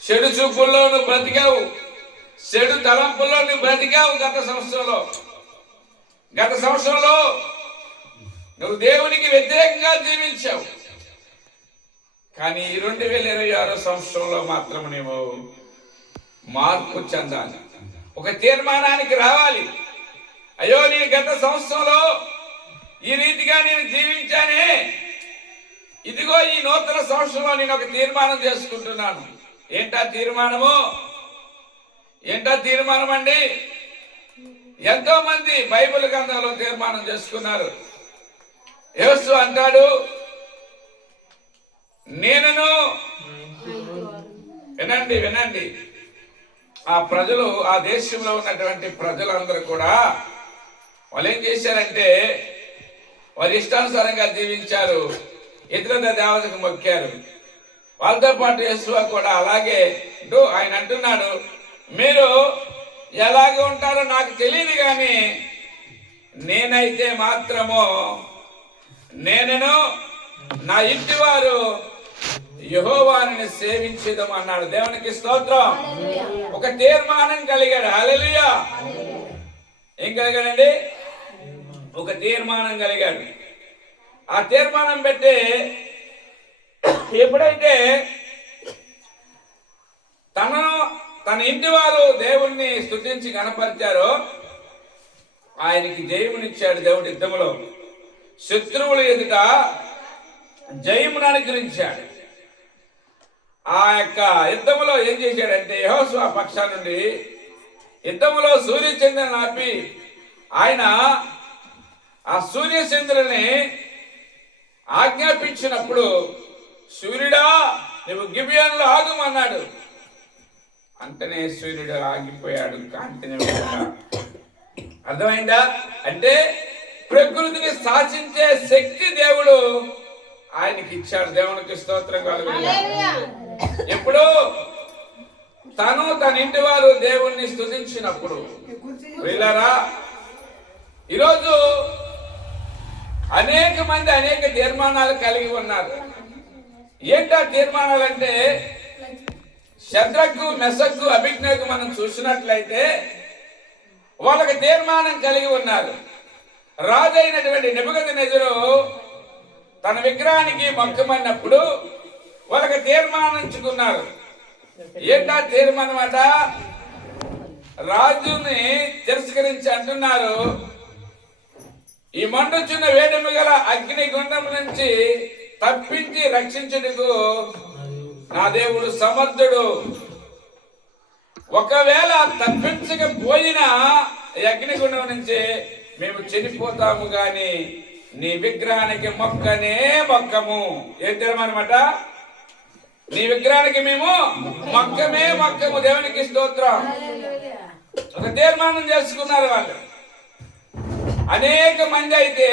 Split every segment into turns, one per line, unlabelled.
చెడు చూపుల్లో నువ్వు బ్రతికావు. చెడు తలంపుల్లో నువ్వు బ్రతికావు గత సంవత్సరంలో. గత సంవత్సరంలో నువ్వు దేవునికి వ్యతిరేకంగా జీవించావు. కానీ ఈ రెండు వేల ఇరవై ఆరో సంవత్సరంలో మాత్రం నీవు మార్పు చెందాలి. ఒక తీర్మానానికి రావాలి. అయ్యో నేను గత సంవత్సరంలో ఈ రీతిగా నేను జీవించానే. ఇదిగో ఈ నూతన సంవత్సరంలో నేను ఒక తీర్మానం చేసుకుంటున్నాను. ఏంటా తీర్మానము? ఏంటా తీర్మానం అండి ఎంతో మంది బైబిల్ గ్రంథంలో తీర్మానం చేసుకున్నారు. యేసు అంటాడు నేనును వినండి వినండి. ఆ ప్రజలు ఆ దేశంలో ఉన్నటువంటి ప్రజలందరూ కూడా వాళ్ళు ఏం చేశారంటే వారి ఇష్టానుసారంగా జీవించారు. ఇతర దేవతకు మొక్కారు. వాళ్ళతో పాటు యేసువ కూడా అలాగే. ఆయన అంటున్నాడు మీరు ఎలాగే ఉంటారో నాకు తెలియదు కానీ నేనైతే మాత్రము నేనను నా ఇంటి వారు యహోవాని సేవించదం అన్నాడు. దేవునికి స్తోత్రం. ఒక తీర్మానం కలిగాడు. హల్లెలూయా. ఏం కలిగాడండి? ఒక తీర్మానం కలిగాడు. ఆ తీర్మానం పెట్టి ఎప్పుడైతే తనను తన ఇంటి వారు దేవుణ్ణి స్థుతించి కనపరిచారో ఆయనకి జయమునిచ్చాడు దేవుడు యుద్ధములో. శత్రువుల ఎదుట జయమును అనుగ్రహించాడు ఆ యొక్క యుద్ధములో ఏం చేశాడంటే యహోస్వా పక్షా నుండి యుద్ధములో సూర్యచంద్రుని ఆపి ఆయన ఆ సూర్యచంద్రుని ఆజ్ఞాపించినప్పుడు సూర్యుడా నువ్వు గిబియన్లో ఆగమన్నాడు. అంటనే సూర్యుడు ఆగిపోయాడు కాంతిని. అర్థమైందా? అంటే ప్రకృతిని శాసించే శక్తి దేవుడు ఆయనకి ఇచ్చాడు. దేవునికి స్తోత్రం కలుగుతుంది ఎప్పుడు తను తన ఇంటి వారు దేవుణ్ణి స్తుతించినప్పుడు. వెళ్ళారా ఈరోజు అనేక మంది అనేక తీర్మానాలు కలిగి ఉన్నారు. ఏంటా తీర్మానాలు అంటే శద్రకు మెసక్కు అభిజ్ఞకు మనం చూసినట్లయితే వాళ్ళకి తీర్మానం కలిగి ఉన్నారు. రాజు అయినటువంటి నిధులు తన విగ్రహానికి మొక్కమన్నప్పుడు వాళ్ళకి తీర్మానించుకున్నారు. ఏంటా తీర్మానం అట రాజుని తిరస్కరించి అంటున్నారు ఈ మండుచున్న వేడిమి గల అగ్ని గుండం నుంచి తప్పించి రక్షించటకు నా దేవుడు సమర్థుడు. ఒకవేళ తప్పించకపోయినా అగ్నిగుండం నుంచి మేము చనిపోతాము గాని నీ విగ్రహానికి మొక్కనే మొక్కము. ఏం తీర్మానమాట? నీ విగ్రహానికి మేము మొక్కమే మొక్కము. దేవునికి స్తోత్రం. ఒక తీర్మానం చేసుకున్నారు వాళ్ళు. అనేక మంది అయితే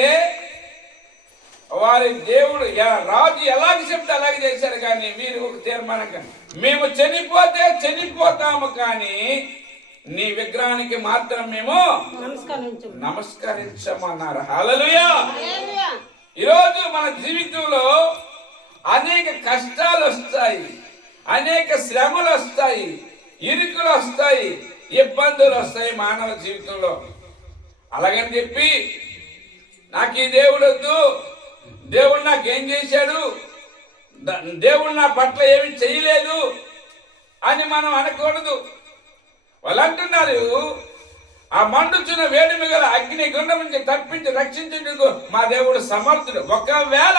వారి దేవుడు రాజు ఎలాగ చెప్తే అలాగే చేశారు కానీ మీరు ఒక తీర్మానం మేము చనిపోతే చనిపోతాము కానీ నీ విగ్రహానికి మాత్రం మేము
నమస్కరించు
నమస్కరించమన్నారు. హల్లెలూయా! ఈరోజు మన జీవితంలో అనేక కష్టాలు వస్తాయి అనేక శ్రమలు వస్తాయి ఇరుకులు వస్తాయి ఇబ్బందులు వస్తాయి మానవ జీవితంలో. అలాగని చెప్పి నాకు ఈ దేవుడు వద్దు. దేవుడు నాకేం చేశాడు? ద- దేవుడు నా పట్ల ఏమి చేయలేదు అని మనం అనకూడదు. వాళ్ళు అంటున్నారు ఆ మండుచున్న వేడిమి గల అగ్ని గుండం నుంచి తప్పించి రక్షించుటకు మా దేవుడు సమర్థుడు. ఒకవేళ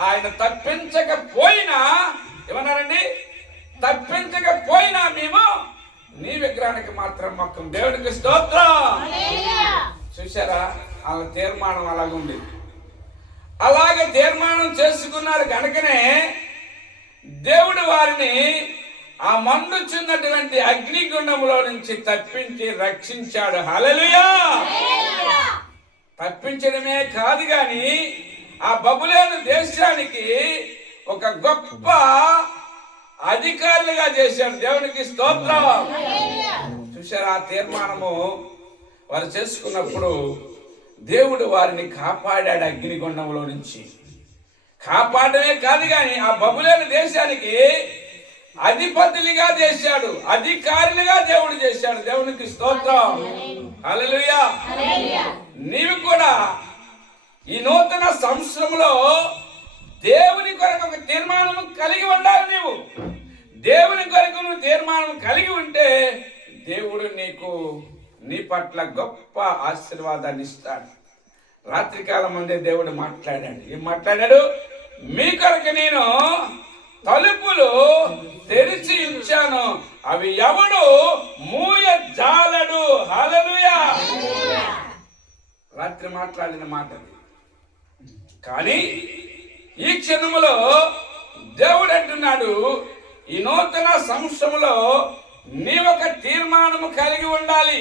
ఆయన తప్పించకపోయినా ఏమన్నారండి? తప్పించకపోయినా మేము నీ విగ్రహానికి మాత్రం మొక్కం. దేవుడికి స్తోత్రం. చూసారా వాళ్ళ తీర్మానం అలాగుంది. అలాగే తీర్మానం చేసుకున్నారు కనుకనే దేవుడు వారిని ఆ మండుచున్నటువంటి అగ్నిగుండంలో నుంచి తప్పించి రక్షించాడు. హల్లెలూయా! తప్పించడమే కాదు గాని ఆ బబులేను దేశానికి ఒక గొప్ప అధికారులుగా చేశాడు. దేవునికి స్తోత్రం. చూసారా ఆ తీర్మానము? వారు చేసుకున్నప్పుడు దేవుడు వారిని కాపాడాడు అగ్నిగుండంలో నుంచి. కాపాడమే కాదు కానీ ఆ బబులేని దేశానికి అధిపతులుగా చేశాడు అధికారులుగా దేవుడు చేశాడు. దేవునికి స్తోత్రం. హల్లెలూయా. నీవు కూడా ఈ నూతన సంవత్సరంలో దేవుని కొరకు ఒక తీర్మానం కలిగి ఉండాలి నీవు. దేవుని కొరకు నువ్వు తీర్మానం కలిగి ఉంటే దేవుడు నీకు నీ పట్ల గొప్ప ఆశీర్వాదాన్ని ఇస్తాడు. రాత్రికాలం ముందే దేవుడు మాట్లాడాడు. ఏం మాట్లాడాడు? మీ కొరకు నేను తలుపులు తెరిచి ఉంచాను. అవి ఎవడు మూయ జాలడు హలలుయా రాత్రి మాట్లాడిన మాట కానీ ఈ క్షణములో దేవుడు అంటున్నాడు ఈ నూతన సంవత్సరంలో నీ ఒక తీర్మానము కలిగి ఉండాలి.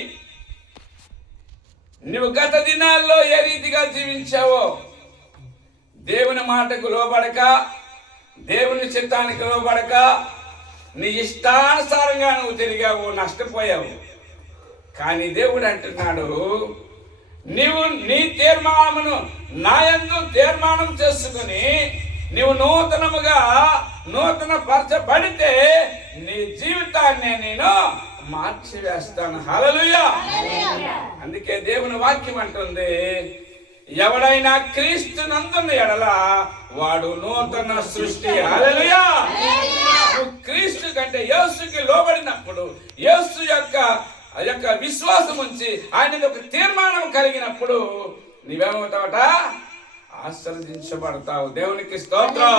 నువ్వు గత దినాల్లో ఏ రీతిగా జీవించావో దేవుని మాటకు లోబడక దేవుని చిత్తానికి లోబడక నీ ఇష్టానుసారంగా నువ్వు తిరిగావు నష్టపోయావు. కానీ దేవుడు అంటున్నాడు నీవు నీ తీర్మానమును నాయందు తీర్మానం చేసుకుని నీవు నూతనముగా నూతన పరచబడితే నీ జీవితాన్ని నేను మార్చివేస్తాను. హల్లెలూయా. అందుకే దేవుని వాక్యం అంటుంది ఎవడైనా క్రీస్తు నందున్న ఎడల వాడు నూతన సృష్టి. హల్లెలూయా. నువ్వు క్రీస్తు కంటే యేసుకి లోబడినప్పుడు యేసు యొక్క ఆ యొక్క విశ్వాసం ఉంచి ఆయన ఒక తీర్మానం కలిగినప్పుడు నీవేమవుతావట? ఆశ్రదించబడతావు. దేవునికి స్తోత్రం.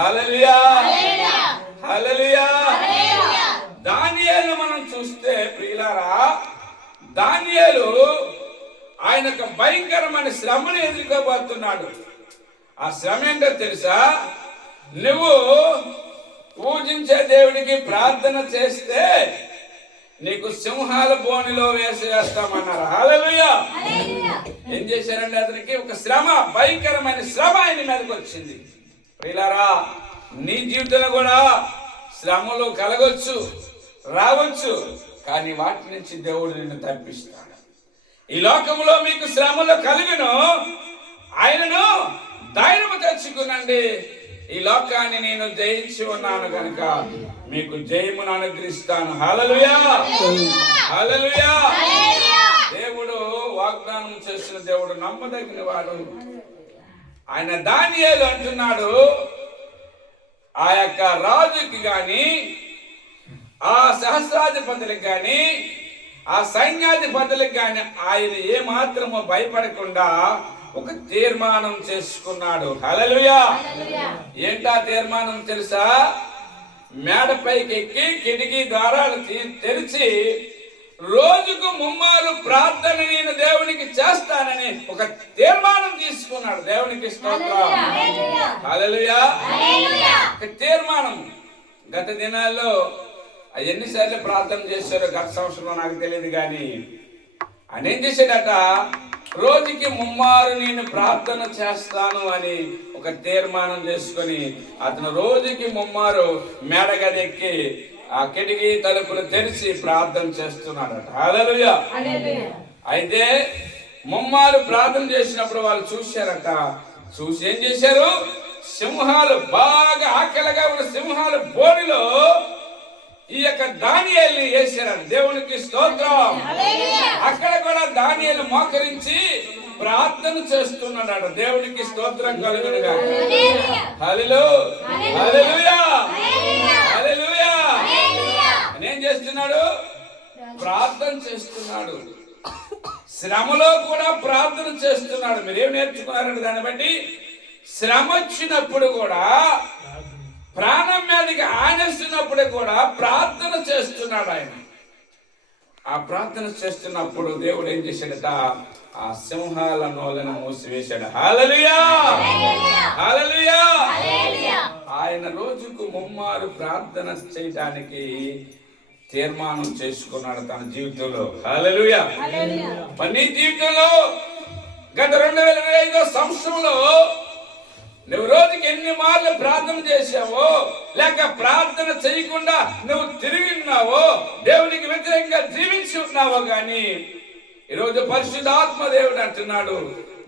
హల్లెలూయా. హల్లెలూయా. దానియేలు మనం చూస్తే ప్రియులారా దానియేలు ఆయన ఒక భయంకరమైన శ్రమను ఎదుర్కోబోతున్నాడు. ఆ శ్రమ ఏంటో తెలుసా? నువ్వు పూజించే దేవుడికి ప్రార్థన చేస్తే నీకు సింహాల బోనిలో వేసి వేస్తామన్నారు. హల్లెలూయా! ఏం చేశారండి అతనికి? ఒక శ్రమ భయంకరమైన శ్రమ ఆయన మీదకి వచ్చింది. ప్రియులారా నీ జీవితంలో కూడా శ్రమలు కలగొచ్చు. రావచ్చు. కానీ వాటి నుంచి దేవుడు నిన్ను తప్పిస్తాడు. ఈ లోకంలో మీకు శ్రమలు కలిగిను ఆయనను ధైర్యం తెచ్చుకునండి. ఈ లోకాన్ని నేను జయించి ఉన్నాను కనుక మీకు జయమును అనుగ్రహిస్తాను. హలలుయా హలలుయా దేవుడు వాగ్దానం చేసిన దేవుడు నమ్మదగిన వాడు. ఆయన దానియేలు అంటున్నాడు. ఆ యొక్క రాజుకి కానీ ఆ సహస్రాధిపతులకు గాని ఆ సైన్యాధిపతులకు గాని ఆయన ఏ మాత్రము భయపడకుండా ఒక తీర్మానం చేసుకున్నాడు. హల్లెలూయా! ఏంటా తీర్మానం తెలుసా? మేడపైకి ఎక్కి కిటికీ ద్వారాలు తెరిచి రోజుకు ముమ్మారు ప్రార్థన నేను దేవునికి చేస్తానని ఒక తీర్మానం తీసుకున్నాడు. దేవునికి స్తోత్రం. తీర్మానం. గత దినాల్లో ఎన్నిసార్లు ప్రార్థన చేశారో గత సంవత్సరంలో నాకు తెలియదు కానీ ఆయన ఏం చేశాడట? రోజుకి ముమ్మారు నేను ప్రార్థన చేస్తాను అని ఒక తీర్మానం చేసుకొని అతను రోజుకి ముమ్మారు మేడగదెక్కి ఆ కిటికీ తలుపులు తెరిచి ప్రార్థన చేస్తున్నాడట. హల్లెలూయా. అయితే ముమ్మారు ప్రార్థన చేసినప్పుడు వాళ్ళు చూశారట. చూసి ఏం చేశారు? సింహాలు బాగా ఆకలిగా ఉన్న సింహాలు బోడిలో ఈ యొక్క దానియాల్ని వేశారు దేవునికి స్తోత్రం. అక్కడ కూడా దానియాలు మోకరించి ప్రార్థన చేస్తున్నాడు దేవునికి స్తోత్రం కలుగునుగా. ఏం చేస్తున్నాడు? ప్రార్థన చేస్తున్నాడు. శ్రమలో కూడా ప్రార్థన చేస్తున్నాడు. మీరేం నేర్చుకున్నారంటే దాన్ని బట్టి? శ్రమ వచ్చినప్పుడు కూడా ప్రాణం మీదకి ఆనేస్తున్నప్పుడు కూడా ప్రార్థన చేస్తున్నాడు ఆయన. ఆ ప్రార్థన చేస్తున్నప్పుడు దేవుడు ఏం చేశాడట? ఆ సింహాల నోలను మూసివేశాడు. ఆయన రోజుకు ముమ్మారు ప్రార్థన చేయడానికి తీర్మానం చేసుకున్నాడు తన జీవితంలో. హల్లెలూయా! మరి నీ జీవితంలో గత రెండు వేల ఇరవై ఐదో సంవత్సరంలో నువ్వు రోజుకి ఎన్ని మార్లు ప్రార్థన చేశావో లేక ప్రార్థన చేయకుండా నువ్వు తిరిగి ఉన్నావో దేవునికి వ్యతిరేకంగా జీవించి ఉన్నావో కానీ ఈరోజు పరిశుద్ధాత్మ దేవుడు అంటున్నాడు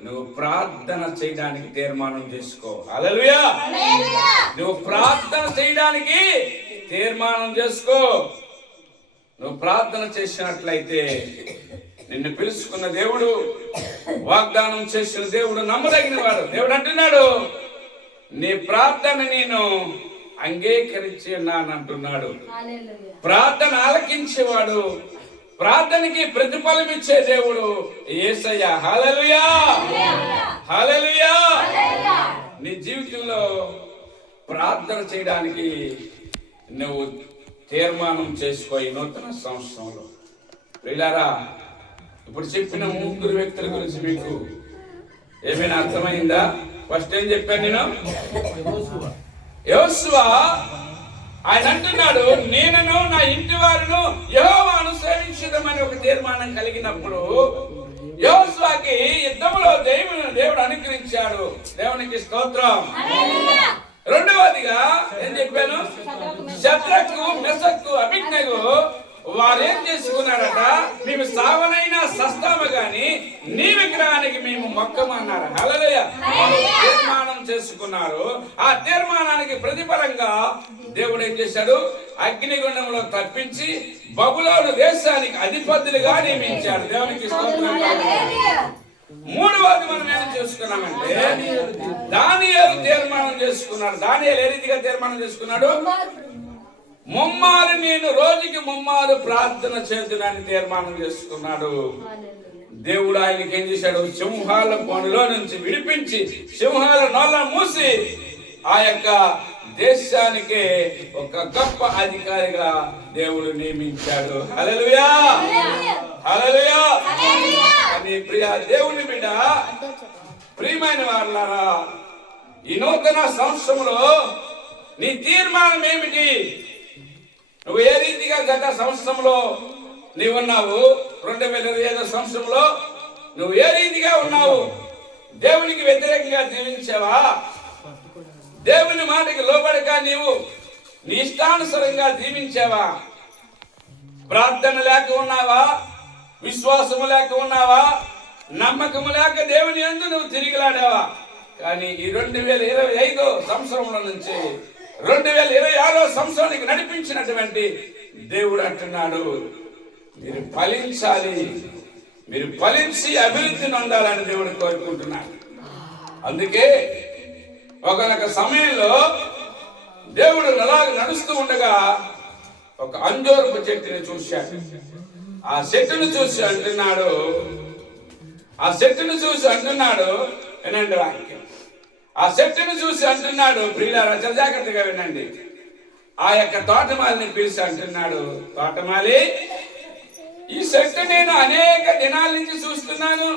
నువ్వు ప్రార్థన చేయడానికి తీర్మానం చేసుకో. హల్లెలూయా! నువ్వు ప్రార్థన చేయడానికి తీర్మానం చేసుకో. నువ్వు ప్రార్థన చేసినట్లయితే నిన్ను పిలుచుకున్న దేవుడు వాగ్దానం చేసిన దేవుడు నమ్మదగిన వాడు దేవుడు అంటున్నాడు నీ ప్రార్థన నేను అంగీకరించి
హల్లెలూయా.
ప్రార్థన ఆలకించేవాడు ప్రార్థనకి ప్రతిఫలం ఇచ్చే దేవుడు ఏసయ్య. హల్లెలూయా. హల్లెలూయా. నీ జీవితంలో ప్రార్థన చేయడానికి నువ్వు తీర్మానం చేసుకో ఈ నూతన సంవత్సరంలో. ప్రియులారా ఇప్పుడు చెప్పిన ముగ్గురు వ్యక్తుల గురించి మీకు ఏమైనా అర్థమైందా? ఫస్ట్ ఏం చెప్పాను నేను? యోసువా ఆయన అంటున్నాడు నేనను నా ఇంటి వారును యెహోవాను సేవించుదామని ఒక తీర్మానం కలిగినప్పుడు యోసువాకి యుద్ధంలో దేవుని దేవుడు అనుగ్రహించాడు. దేవునికి స్తోత్రం. రెండవదిగా ఏం చెప్పాను? శత్రకు మెసక్కు అభిజ్ఞకు వారు చేసుకున్నారట? మేము సావనైనా సస్తాము గాని నీ విగ్రహానికి మేము మొక్కమన్నారు హలలయ తీర్మానం చేసుకున్నారు. ఆ తీర్మానానికి ప్రతిఫలంగా దేవుడు ఏం చేశాడు? అగ్నిగుండంలో తప్పించి బబులోను దేశానికి అధిపతులుగా నియమించాడు. దేవునికి. మూడవది మనం ఏం చేసుకున్నామంటే దానియేలు తీర్మానం చేసుకున్నాడు. దానియేలు ఏ రీతిగా తీర్మానం చేసుకున్నాడు? ముమ్మారు నేను రోజుకి ముమ్మారు ప్రార్థన చేద్దునని తీర్మానం చేసుకున్నాడు. దేవుడు ఆయనకి ఏం చేశాడు? సింహాల పనులో నుంచి విడిపించి సింహాల నోళ్ళ మూసి ఆ యొక్క దేశానికి ఒక గొప్ప అధికారిగా దేవుడు నియమించాడు. ప్రియ దేవుని బిడ్డ ప్రియమైన వాళ్ళారా ఈ నూతన సంవత్సరంలో నీ తీర్మానం ఏమిటి? నువ్వు ఏ రీతిగా గత సంవత్సరంలో నీవు ఉన్నావు రెండు వేల ఇరవై ఐదో సంవత్సరంలో నువ్వు ఏ రీతిగా ఉన్నావు? దేవునికి వ్యతిరేకంగా జీవించావా? దేవుని మాటకి లోబడక నీవు నీ ఇష్టానుసరంగా జీవించావా? ప్రార్థన లేక ఉన్నావా? విశ్వాసము లేక ఉన్నావా? నమ్మకము లేక దేవుని ఎందు నువ్వు తిరిగిలాడావా? కానీ ఈ రెండు వేల ఇరవై ఐదో సంవత్సరంలో నుంచి రెండు వేల ఇరవై ఆరో సంవత్సరానికి నడిపించినటువంటి దేవుడు అంటున్నాడు. మీరు ఫలించాలి. మీరు ఫలించి అభివృద్ధి నొందాలని దేవుడు కోరుకుంటున్నాడు. అందుకే ఒకనొక సమయంలో దేవుడు అలాగ నడుస్తూ ఉండగా ఒక అంజోరపు చెట్టుని చూశాడు. ఆ చెట్టును చూసి అంటున్నాడు. ఆ చెట్టును చూసి అంటున్నాడు. వినండి వాక్యం? ఆ శక్తిని చూసి అంటున్నాడు ప్రియులారా చాలా జాగ్రత్తగా వినండి. ఆ యొక్క తోటమాలిని పిలిచి అంటున్నాడు తోటమాలి ఈ చెట్టు నేను అనేక దినాల నుంచి చూస్తున్నాను.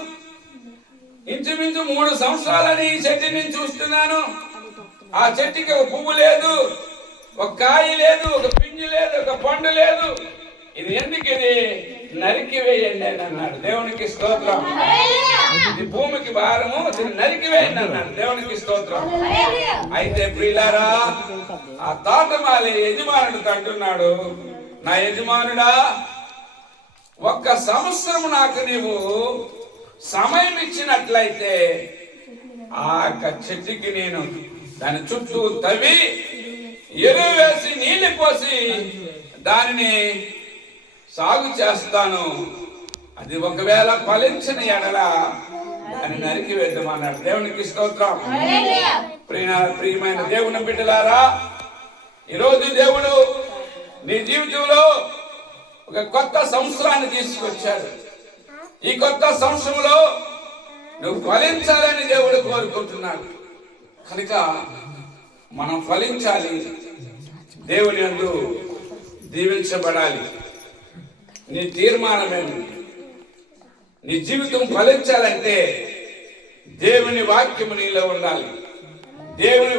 ఇంచుమించు మూడు సంవత్సరాలని ఈ చెట్టు నేను చూస్తున్నాను. ఆ చెట్టుకి ఒక పువ్వు లేదు ఒక కాయ లేదు ఒక పిండి లేదు ఒక పండు లేదు. ఇది ఎందుకు ఇది నరికి వేయండి అని అన్నాడు. దేవునికి స్తోత్రం. ఇది భూమికి భారము దీన్ని నరికి అన్నాడు దేవునికి స్తోత్రం. అయితే ప్రియులారా ఆ తోటమాలి యజమానుడు అంటున్నాడు నా యజమానుడా ఒక్క సంవత్సరం నాకు నీవు సమయం ఇచ్చినట్లయితే ఆ యొక్క చెట్టుకి నేను దాని చుట్టూ తవ్వి ఎరువు వేసి నీళ్ళు పోసి దానిని సాగు చేస్తాను. అది ఒకవేళ ఫలించిన ఎడల దాన్ని నరికి వేద్దామన్నాడు దేవునికి స్తోత్రం. ప్రియ ప్రియమైన దేవుని బిడ్డలారా ఈరోజు దేవుడు నీ జీవితంలో ఒక కొత్త సంవత్సరాన్ని తీసుకొచ్చాడు. ఈ కొత్త సంవత్సరంలో నువ్వు ఫలించాలని దేవుడు కోరుకుంటున్నాడు. కనుక మనం ఫలించాలి. దేవుని యందు దీవించబడాలి. నీ తీర్మానమేమి? నీ జీవితం ఫలించాలంటే దేవుని వాక్యము నీలో ఉండాలి. దేవుని